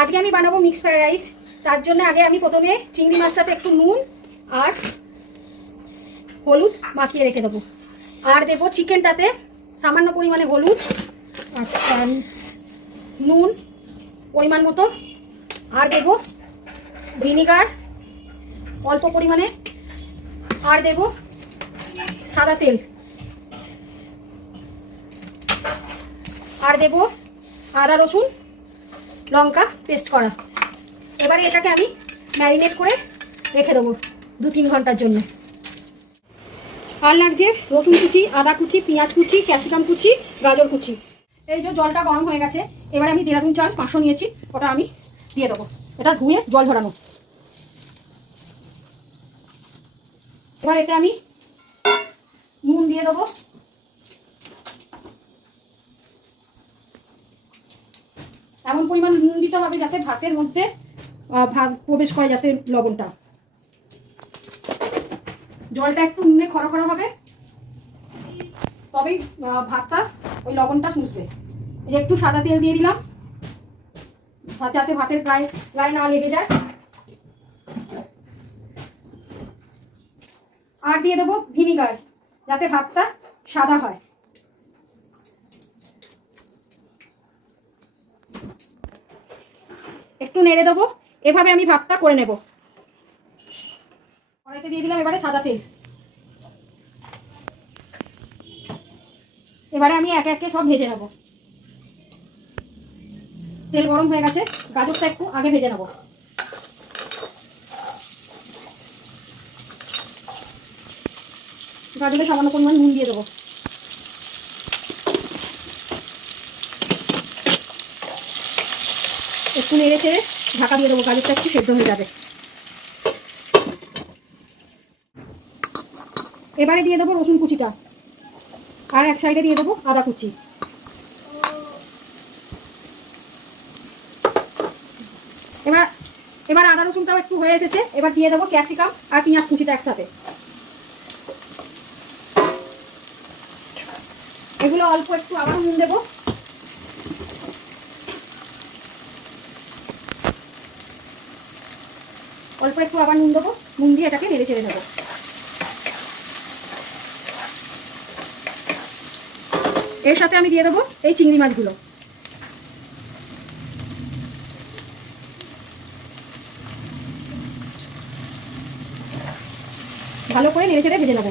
আজকে আমি বানাবো মিক্স ফ্রাইড রাইস। তার জন্য আগে আমি প্রথমে চিংড়ি মাছটাতে একটু নুন আর হলুদ মাখিয়ে রেখে দেবো। আর দেবো চিকেনটাতে সামান্য পরিমাণে হলুদ, আচ্ছা নুন পরিমাণ মতো, আর দেবো ভিনিগার অল্প পরিমাণে, আর দেবো সাদা তেল, আর দেবো আদা রসুন লঙ্কা পেস্ট করা। এবারে এটাকে আমি ম্যারিনেট করে রেখে দেবো 2-3 ঘন্টার জন্য। আর লাগছে রসুন কুচি, আদা কুচি, পেঁয়াজ কুচি, ক্যাপসিকাম কুচি, গাজর কুচি। এই যে জলটা গরম হয়ে গেছে, এবারে আমি দেরাদুন চাল 500 নিয়েছি, ওটা আমি দিয়ে দেবো। এটা ধুয়ে জল ঝরানো। এবার এতে আমি নুন দিয়ে দেবো, এমন পরিমাণ নুন দিতে হবে যাতে ভাতের মধ্যে ভাত প্রবেশ করে, যাতে লবণটা। জলটা একটু নুনে খরা খরা হবে, তবেই ভাতটা ওই লবণটা শুষবে। একটু সাদা তেল দিয়ে দিলাম যাতে ভাতের গায়ে না লেগে যায়। আর দিয়ে দেবো ভিনিগার যাতে ভাতটা সাদা হয়। একটু নেড়ে দেবো, এভাবে আমি ভাতটা করে নেব। কড়াইতে দিয়ে দিলাম এবারে সাদা তেল। এবারে আমি একে একে সব ভেজে নেব। তেল গরম হয়ে গেছে, গাজরটা একটু আগে ভেজে নেব। গাজরে সামান্য পরিমাণ নুন দিয়ে দেবো। একটু নেড়ে চেড়ে ঢাকা দিয়ে দেবো, গাজরটা একটু সেদ্ধ হয়ে যাবে। এবারে দিয়ে দেবো রসুন কুচিটা, আর এক সাইডে দিয়ে দেবো আদা কুচি। এবার আদা রসুনটাও একটু হয়ে এসেছে, এবার দিয়ে দেবো ক্যাপসিকাম আর পেঁয়াজ কুচিটা একসাথে। এগুলো অল্প একটু আবার নুন দেবো। অল্প একটু আবার নুন দেবো, নুন দিয়ে এটাকে নেড়ে চেড়ে নেবো। এর সাথে আমি দিয়ে দেবো এই চিংড়ি মাছগুলো। ভালো করে নেড়ে চেড়ে ভেজে নেবো।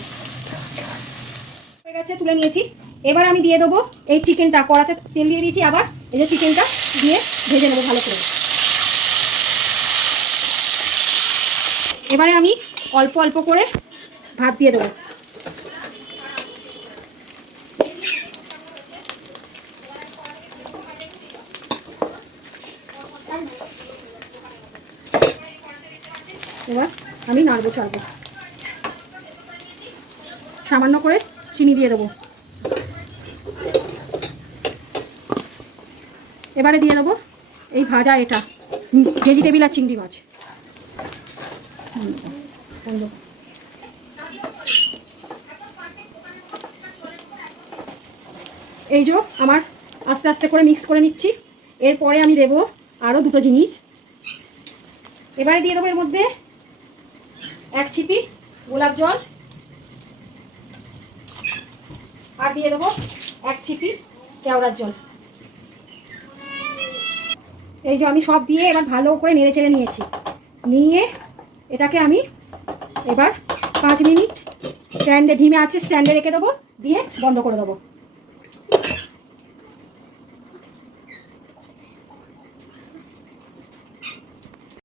হয়ে গেছে, তুলে নিয়েছি। এবার আমি দিয়ে দেবো এই চিকেনটা। কড়াতে তেল দিয়ে দিয়েছি, আবার এই যে চিকেনটা দিয়ে ভেজে নেবো ভালো করে। এবারে আমি অল্প অল্প করে ভাত দিয়ে দেবো। এবার আমি নাড়বো চাড়বো। সামান্য করে চিনি দিয়ে দেবো। এবারে দিয়ে দেবো এই ভাজা এটা ভেজিটেবিল আর চিংড়ি মাছ। এই যে আমার আস্তে আস্তে করে মিক্স করে নিচ্ছি। এরপরে আমি দেবো আরও দুটো জিনিস। এবারে দিয়ে দেবো এর মধ্যে 1 ছিপি গোলাপ জল, আর দিয়ে দেবো 1 ছিপি কেওড়ার জল। এই যে আমি সব দিয়ে এবার ভালো করে নেড়ে চেড়ে নিয়েছি। নিয়ে এটাকে আমি এবার 5 মিনিট স্ট্যান্ডে, ঢিমে আছে স্ট্যান্ডে রেখে দেবো, দিয়ে বন্ধ করে দেবো।